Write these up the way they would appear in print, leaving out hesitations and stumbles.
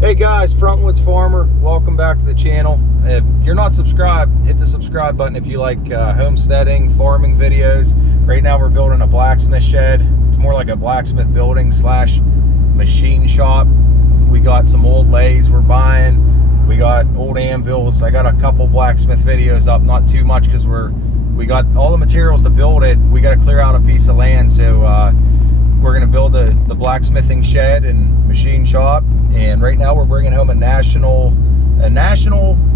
Hey guys, Frontwoods Farmer, welcome back to the channel. If you're not subscribed, hit the subscribe button if you like homesteading, farming videos. Right now we're building a blacksmith shed. It's more like a blacksmith building slash machine shop. We got some old lathes we're buying. We got old anvils. I got a couple blacksmith videos up, not too much because we got all the materials to build it. We got to clear out a piece of land, so we're going to build the blacksmithing shed and machine shop. And right now we're bringing home a national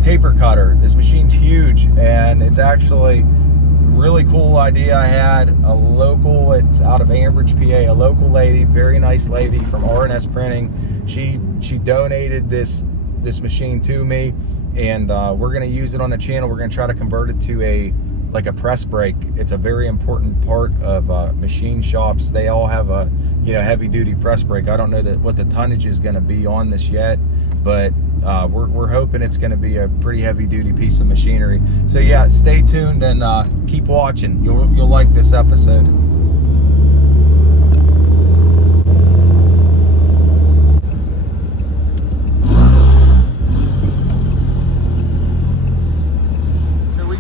paper cutter. This machine's huge, and it's actually a really cool idea. I had a local, it's out of Ambridge, PA, a local lady, very nice lady from R&S Printing. She donated this machine to me, and we're going to use it on the channel. We're going to try to convert it to a press brake. It's a very important part of machine shops. They all have a heavy duty press brake. I don't know what the tonnage is going to be on this yet, but we're hoping it's going to be a pretty heavy duty piece of machinery. So yeah, stay tuned and keep watching. You'll like this episode.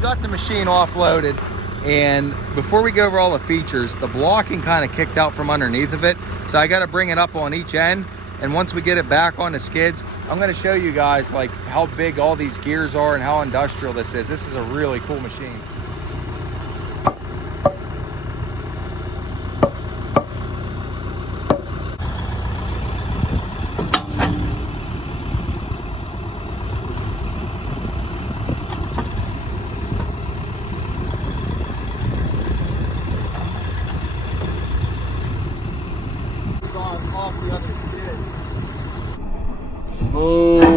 Got the machine offloaded, and before we go over all the features, the blocking kind of kicked out from underneath of it, so I got to bring it up on each end. And once we get it back on the skids, I'm going to show you guys like how big all these gears are and how industrial this is. This is a really cool machine. Off the other skid. Whoa.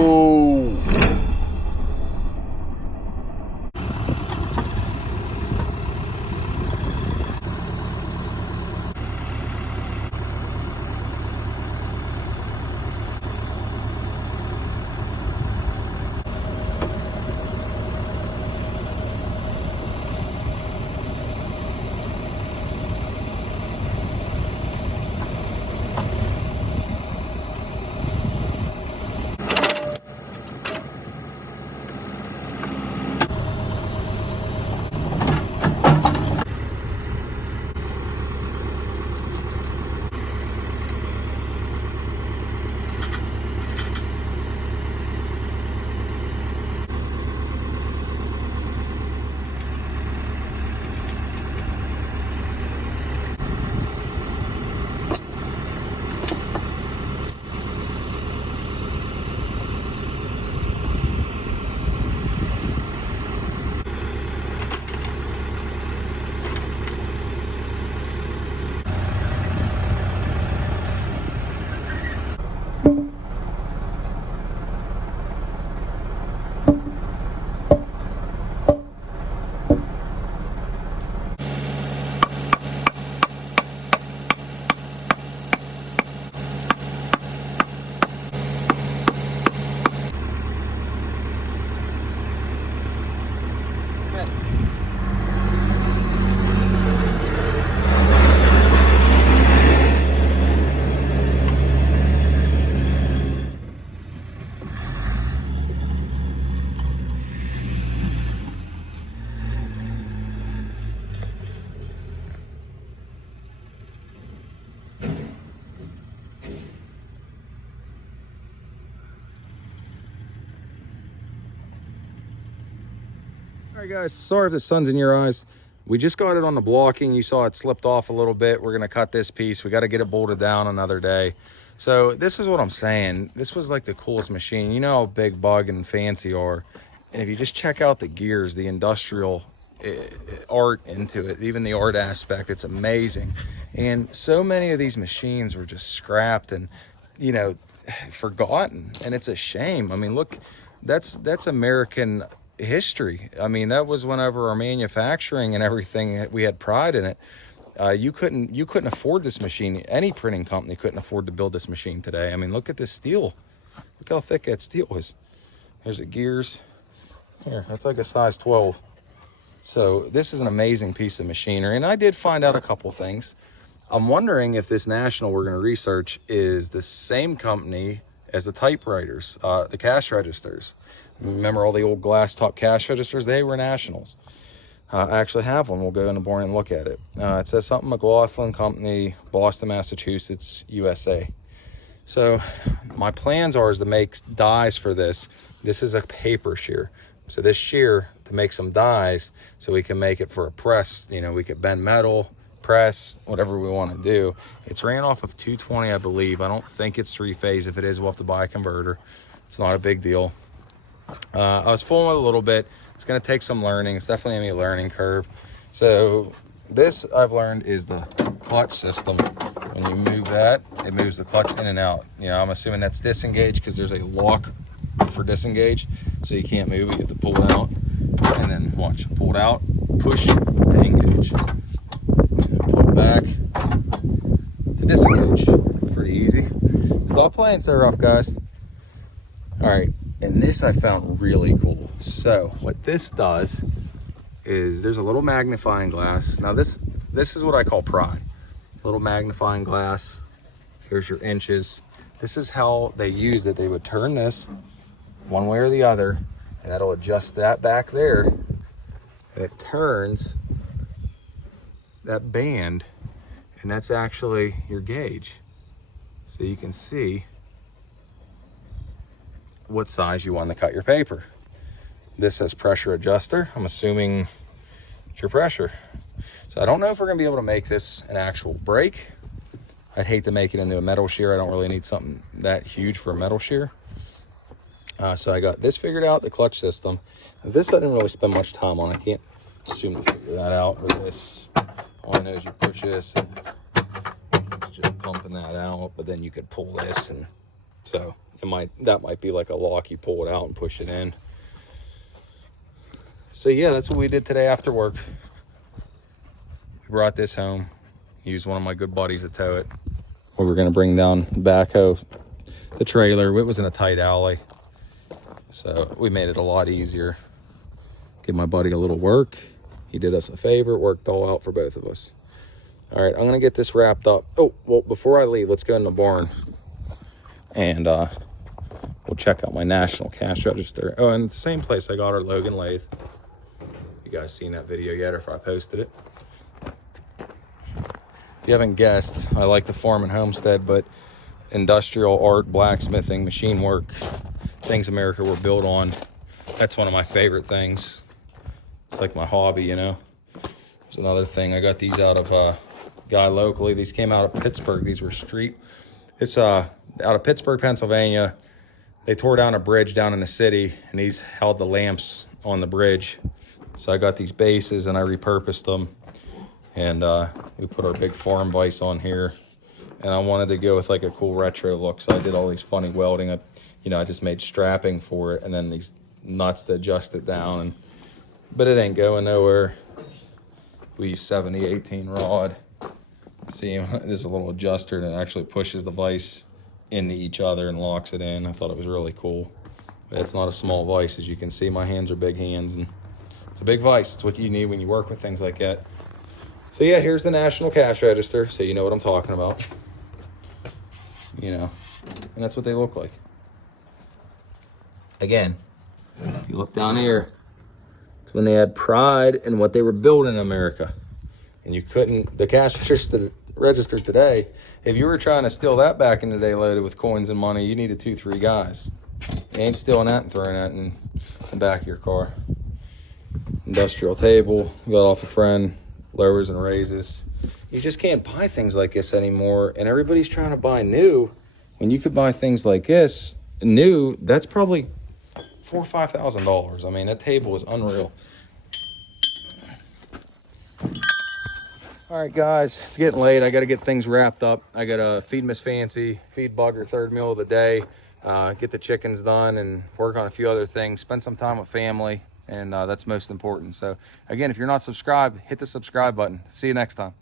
All right guys, sorry if the sun's in your eyes. We just got it on the blocking. You saw it slipped off a little bit. We're gonna cut this piece. We got to get it bolted down another day. So this is what I'm saying. This was like the coolest machine. You know how big, bug, and fancy are. And if you just check out the gears, the industrial art into it, even the art aspect, it's amazing. And so many of these machines were just scrapped and, forgotten. And it's a shame. I mean, look, that's American history. I mean, that was whenever our manufacturing and everything, we had pride in it. You couldn't afford this machine. Any printing company couldn't afford to build this machine today. I mean, look at this steel. Look how thick that steel is. There's the gears. Here, that's like a size 12. So this is an amazing piece of machinery. And I did find out a couple things. I'm wondering if this national we're going to research is the same company as the typewriters, the cash registers. Remember all the old glass top cash registers? They were Nationals. I actually have one. We'll go in the morning and look at it. It says something McLaughlin Company, Boston, Massachusetts, USA. So my plans are is to make dies for this. This is a paper shear. So this shear to make some dies so we can make it for a press. You know, we could bend metal, press, whatever we want to do. It's ran off of 220, I believe. I don't think it's 3-phase. If it is, we'll have to buy a converter. It's not a big deal. I was fooling with it a little bit. It's going to take some learning. It's definitely going to be a learning curve. So this I've learned is the clutch system. When you move that, it moves the clutch in and out. You know, I'm assuming that's disengaged because there's a lock for disengage, so you can't move it. You have to pull it out, and then watch, pull it out, push to engage, and pull it back to disengage. Pretty easy. Stop playing so rough, guys. All right, and this I found really cool. So what this does is there's a little magnifying glass. Now this is what I call pride. Little magnifying glass. Here's your inches. This is how they used it. They would turn this one way or the other, and that'll adjust that back there, and it turns that band, and that's actually your gauge. So you can see what size you want to cut your paper. This says pressure adjuster. I'm assuming it's your pressure. So I don't know if we're gonna be able to make this an actual brake. I'd hate to make it into a metal shear. I don't really need something that huge for a metal shear. So I got this figured out, the clutch system. This I didn't really spend much time on. I can't assume to figure that out. Or this, all I know is you push this and it's just pumping that out, but then you could pull this, and so that might be like a lock. You pull it out and push it in. So yeah, that's what we did today after work. We brought this home, used one of my good buddies to tow it. We were gonna bring down the backhoe, the trailer. It was in a tight alley, so we made it a lot easier. Give my buddy a little work. He did us a favor. It worked all out for both of us. All right, I'm gonna get this wrapped up. Oh, well, before I leave, let's go in the barn and we'll check out my National cash register. Oh, and the same place I got our Logan lathe. You guys seen that video yet, or if I posted it? If you haven't guessed, I like the farm and homestead, but industrial art, blacksmithing, machine work, things America were built on, that's one of my favorite things. It's like my hobby, you know. There's another thing. I got these out of a guy locally. These came out of Pittsburgh. These were street. It's out of Pittsburgh, Pennsylvania. They tore down a bridge down in the city, and these held the lamps on the bridge. So I got these bases and I repurposed them, and we put our big farm vise on here, and I wanted to go with like a cool retro look, so I did all these funny welding. I just made strapping for it, and then these nuts to adjust it down, but it ain't going nowhere. We use 70-18 rod. See, there's a little adjuster that actually pushes the vise into each other and locks it in. I thought it was really cool. But it's not a small vise, as you can see. My hands are big hands, and it's a big vise. It's what you need when you work with things like that. So yeah, here's the National cash register, so you know what I'm talking about. You know, and that's what they look like. Again, if you look down here, it's when they had pride in what they were building in America. And you couldn't, the cash register today, if you were trying to steal that back in the day loaded with coins and money, you needed 2-3 guys. You ain't stealing that and throwing that in the back of your car. Industrial table, got off a friend, lowers and raises. You just can't buy things like this anymore, and everybody's trying to buy new. When you could buy things like this new, that's probably $4,000 or $5,000. I mean, that table is unreal. All right, guys, it's getting late. I got to get things wrapped up. I got to feed Miss Fancy, feed Bugger, third meal of the day, get the chickens done, and work on a few other things, spend some time with family, and that's most important. So again, if you're not subscribed, hit the subscribe button. See you next time.